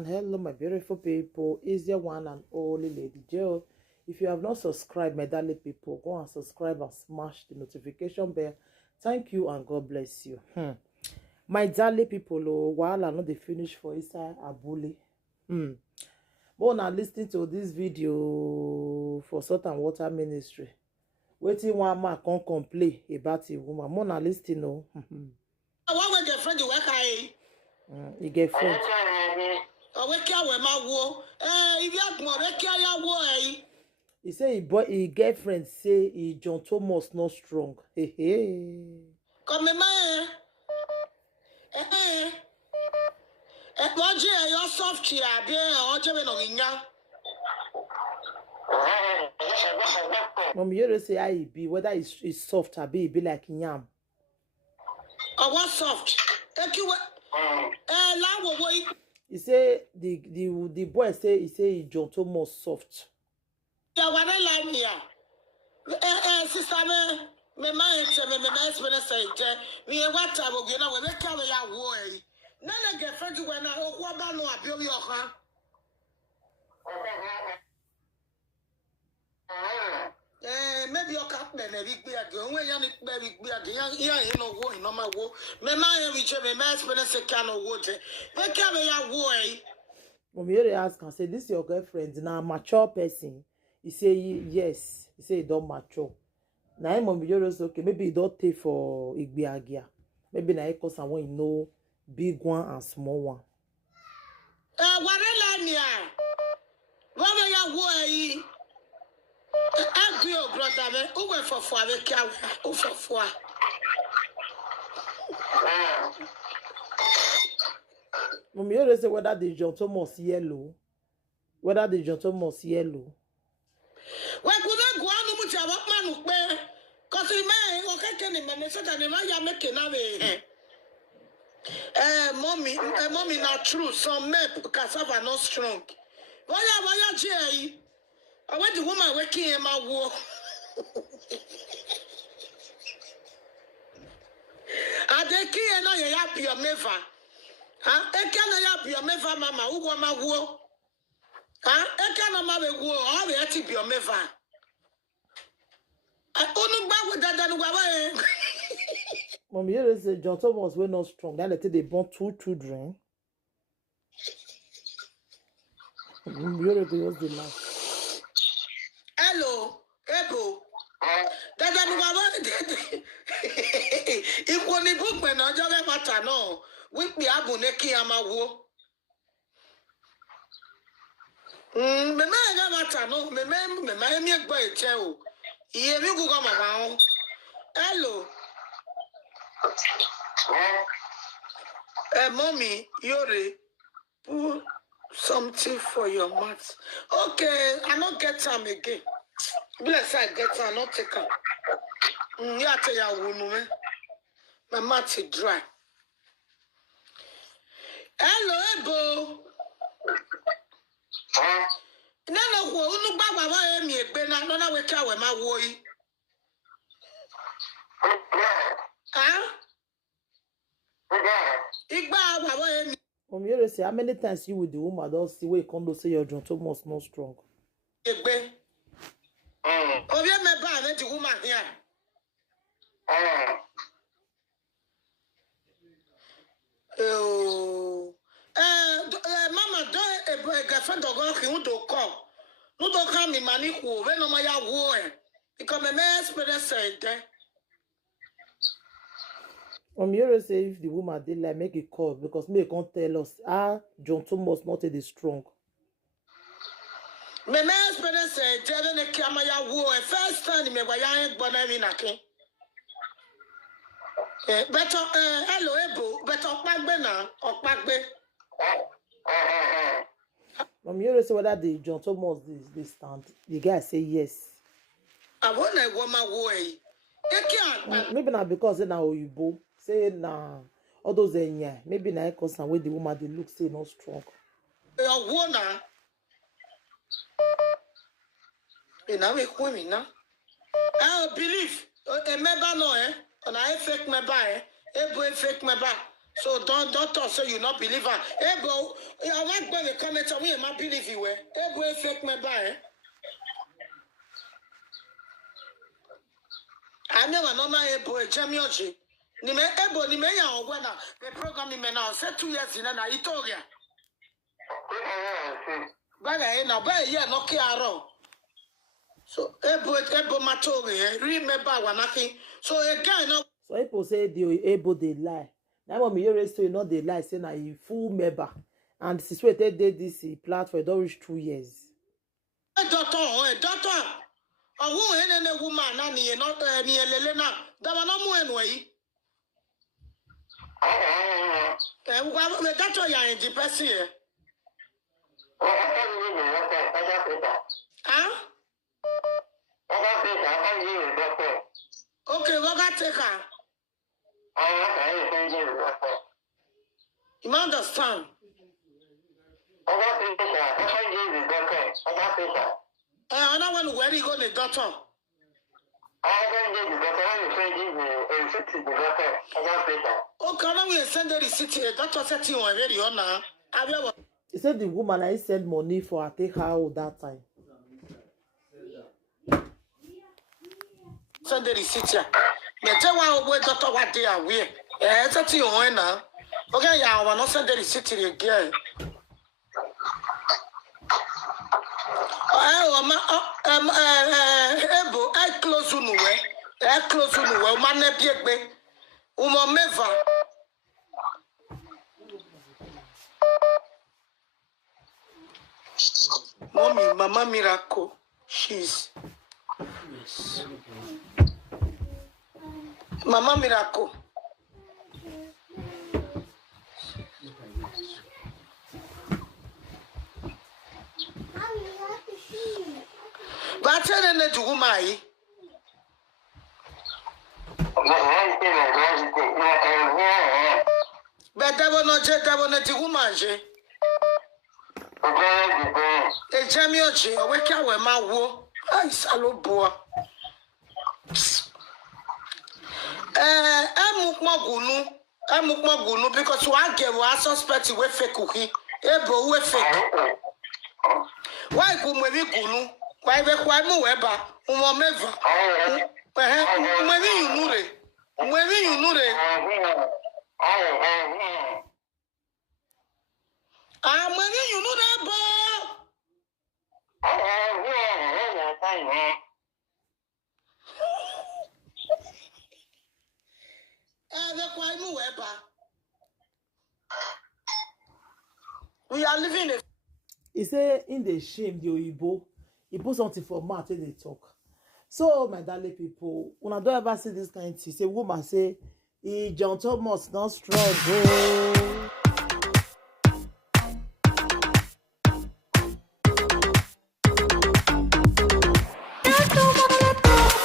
and hello my beautiful people. Is your one and only Lady Joe. If you have not subscribed, my darling people, go and subscribe and smash the notification bell. Thank you and God bless you. My darling people, while I know they finish for inside Abule. But now listening to this video for Salt and Water Ministry. Waiting one man can't complain about a woman. More now listening, no. What will get friend you work I? You get friend. He say he girlfriend say he John Thomas not strong. Hey. Come man. What you soft here? Be or jebe no ginya. Mom, you say I be whether it's soft or be like yam. Oh, what soft? He say the boy say he John Thomas soft. Yeah, what I like here. Sister me mind me experience say me what time go na we make am ya wo eh. Na na get friend when na okwa ba no abi o kan. Maybe your cap man a big beard, when you make baby beard, you know, go in my war. Me mind which me experience a can of water. They come ya wo eh. Mom, you ask and say this your girlfriend now mature person. He say yes. He say he don't mature. Now mom, you say okay, maybe he don't take for Igbiagia. Maybe now cause someone you know big one and small one. What I like ya? What ya wo eh? Agree, brother, man. Who went for avec who for? Mom, you say whether the John Thomas yellow. Whether the John Thomas yellow. Well, could I go on with your man? Because he may, okay, can him, and so that he might make another. Mommy, not true. Some men, cassava not strong. Why, Jay? I went the woman working in my war. I take care and I have your never. Huh? I can't have your never, Mamma, who want my war. Huh? I can't have a war, all the attic your never. I only back with that than what. Mom, you say John Thomas were not strong. Then they born 2 children. You use the last. Hello, Ebo. That if one the book when I don't matter no, with me abuneki amawo. Me matter no, me boy tell. Ye me go come around. Hello. Mommy, Yori, put something for your mouth. Okay, I don't get time again. Bless I get time, not take her. Yeah, tell ya woman. My mouth is dry. Hello, Ebo. No, no, Baba, me a bena, no, no, we can't wear my woy. Huh? Igba, Mom, you say how many times you with the woman don't see where you come to say your John Thomas not strong. Igbe. Oh, yeah, my bad, the woman here. Oh, Mama, don't a girlfriend of God who don't call. No, don't come in money who when my war. Because my man experience said that. Mom, you say if the woman did like make a call because me can't tell us John Thomas not is strong. My man experience said that the camera war. First time me why I ain't born in a king. Better, hello, Ebo, better Okpagbe now, Okpagbe. Mom, you say whether the John Thomas they stand. The guy say yes. I want a woman way. You can't. Maybe not because say na Oyibo. Say na all those enya. Maybe na cause and where the woman they look say not strong. Your woman. You know me women now. I believe a member no and I fake member Ebo fake member. So don't talk so you not believe her. Hey bro, I want to the comment on me and I believe you. Hey bro, fake me by. I never know my boy Jamioji. Ni me ebo ni me ya ogwana. The program ni me now say 2 years in na Itoria. Baga na ba ye no ki aro. So ebo matori remember one nothing. So again no. So people say the able they lie. Now when me hear story not they lie say na a full member. And since we did this platform, it don't reach 2 years. Doctor. Who any woman nani not ni elele na. Da ba no mu enwe. The doctor ya in the person here. Huh? Okay, what got take her? You understand? I don't want to where you go the doctor. Okay, now we send the receipt. The doctor said you were very on now. He said the woman I sent money for her take her out that time. Send the receipt here. Me tell one boy doctor what they are weird. It's a thing on now. Okay, yeah, I want to send the receipt again. Ebo, I close you nowhere. I close you nowhere. Man, I be be. Meva. Mommy, Mama Miracle. She's Mama Miracle. But tell them to whom I. But that will not jet, that will not do woman. A Jamioji, a wake up with my war. I salute boy. I'm Mugunu because one gave us suspect with fake cookie. Ebo with fake. Why go with Gunu? Why be quite moeba? Umomeva. Maybe you knew it. Maybe you knew it. Maybe you know that boy. We are living it. He say in the shame the Oyibo, he put something for mouth when they talk. So my darling people, when I don't ever see this kind of thing, say woman say, John Thomas not strong.